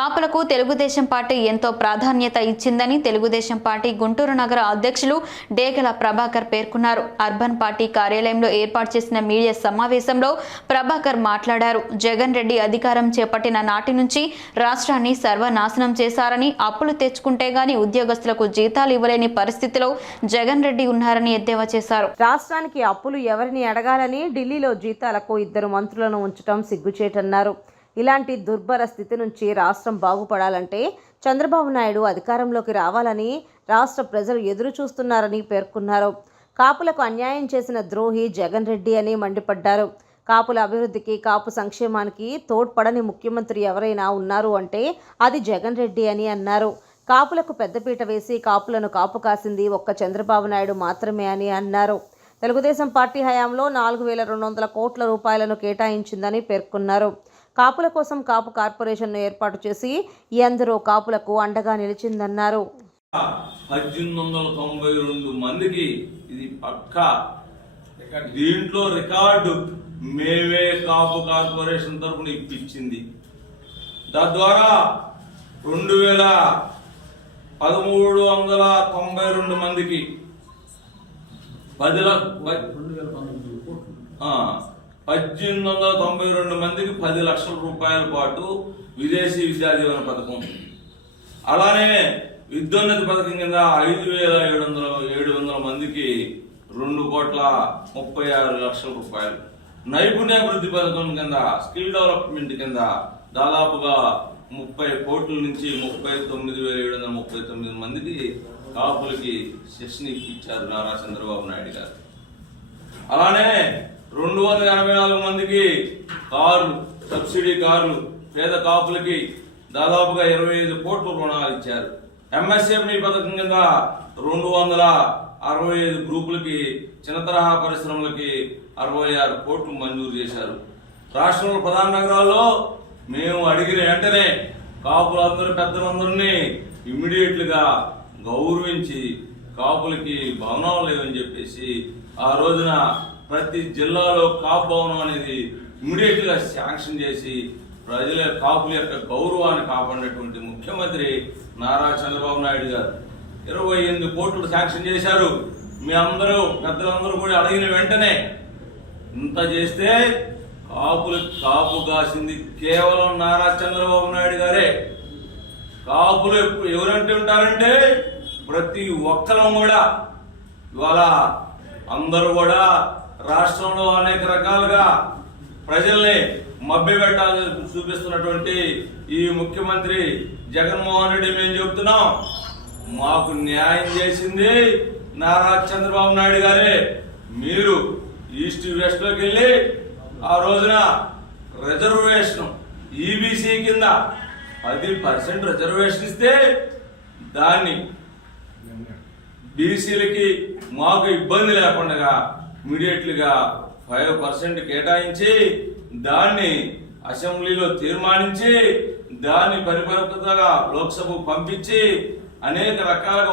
కాపులకు తెలుగుదేశం పార్టీ ఎంతో ప్రాధాన్యత ఇచ్చిందని తెలుగుదేశం పార్టీ గుంటూరు నగర అధ్యక్షులు డేగల ప్రభాకర్ పేర్కొన్నారు. అర్బన్ పార్టీ కార్యాలయంలో ఏర్పాటు చేసిన మీడియా సమావేశంలో ప్రభాకర్ మాట్లాడారు. జగన్ రెడ్డి అధికారం చేపట్టిన నాటి నుంచి రాష్ట్రాన్ని సర్వనాశనం చేశారని, అప్పులు తెచ్చుకుంటే గాని ఉద్యోగస్తులకు జీతాలు ఇవ్వలేని పరిస్థితిలో జగన్ రెడ్డి ఉన్నారని ఎద్దేవా చేశారు. రాష్ట్రానికి అప్పులు ఎవరిని అడగాలని ఢిల్లీలో జీతాలకు 2 మంత్రులను ఉంచడం సిగ్గుచేటన్నారు. ఇలాంటి దుర్భర స్థితి నుంచి రాష్ట్రం బాగుపడాలంటే చంద్రబాబు నాయుడు అధికారంలోకి రావాలని రాష్ట్ర ప్రజలు ఎదురు చూస్తున్నారని పేర్కొన్నారు. కాపులకు అన్యాయం చేసిన ద్రోహి జగన్ రెడ్డి అని మండిపడ్డారు. కాపుల అభివృద్ధికి, కాపు సంక్షేమానికి తోడ్పడని ముఖ్యమంత్రి ఎవరైనా ఉన్నారు అంటే అది జగన్ రెడ్డి అని అన్నారు. కాపులకు పెద్దపీట వేసి కాపులను కాపు కాసింది ఒక్క చంద్రబాబు నాయుడు మాత్రమే అని అన్నారు. తెలుగుదేశం పార్టీ హయాంలో 4,200 కోట్ల రూపాయలను కేటాయించిందని పేర్కొన్నారు. కాపుల కోసం కాపు కార్పొరేషన్ను ఏర్పాటు చేసి ఎందరో కాపులకు అండగా నిలిచిందన్నారు. 1892 మందికి ఇది పక్కా దీంట్లో రికార్డు మేమే కాపు కార్పొరేషన్ తరఫున ఇప్పించింది. తద్వారా 2,1392 మందికి 1892 మందికి 10 లక్షల రూపాయల పాటు విదేశీ విద్యా దీవెన పథకం, అలానే విద్యోన్నతి పథకం కింద 5,700 మందికి 2,36 రూపాయలు, నైపుణ్యాభివృద్ధి పథకం కింద స్కిల్ డెవలప్మెంట్ కింద దాదాపుగా 30 కోట్ల నుంచి 39,739 మందికి కాపులకి శిక్షణ ఇప్పించారు నారా చంద్రబాబు నాయుడు గారు. అలానే 284 మందికి కార్లు, సబ్సిడీ కార్లు పేద కాపులకి దాదాపుగా 25 కోట్ల రుణాలు ఇచ్చారు. ఎంఎస్ఎంఈ పథకం కింద 265 గ్రూపులకి, చిన్న తరహా పరిశ్రమలకి 66 కోట్లు మంజూరు చేశారు. రాష్ట్రంలో ప్రధాన నగరాల్లో మేము అడిగిన వెంటనే కాపులందరూ పెద్దలందరినీ ఇమ్మీడియట్లుగా గౌరవించి కాపులకి భవనాలు లేవని చెప్పేసి ఆ రోజున ప్రతి జిల్లాలో కాపు భవనం అనేది ఇమ్మీడియట్ గా శాంక్షన్ చేసి ప్రజల కాపుల యొక్క గౌరవాన్ని కాపాడినటువంటి ముఖ్యమంత్రి నారా చంద్రబాబు నాయుడు గారు 28 కోట్లు శాంక్షన్ చేశారు. మీ అందరూ పెద్దలందరూ కూడా అడిగిన వెంటనే ఇంత చేస్తే కాపు కాసింది కేవలం నారా చంద్రబాబు నాయుడు గారే. కాపులు ఎవరంటే ఉంటారంటే ప్రతి ఒక్కరం కూడా ఇవాళ అందరూ కూడా రాష్ట్రంలో అనేక రకాలుగా ప్రజల్ని మభ్యపెట్టాలని చూపిస్తున్నటువంటి ఈ ముఖ్యమంత్రి జగన్మోహన్ రెడ్డి మేము చెబుతున్నాం, మాకు న్యాయం చేసింది నారా చంద్రబాబు నాయుడు గారే. మీరు ఈస్ట్ వెస్ట్ లోకి వెళ్ళి ఆ రోజున రిజర్వేషన్ ఈబీసీ కింద 10% రిజర్వేషన్ ఇస్తే దాన్ని బీసీలకి మాకు ఇబ్బంది లేకుండా ఇమీడియట్లుగా 5% కేటాయించి దాన్ని అసెంబ్లీలో తీర్మానించి దాన్ని పరిపక్వతగా లోక్సభకు పంపించి అనేక రకాలుగా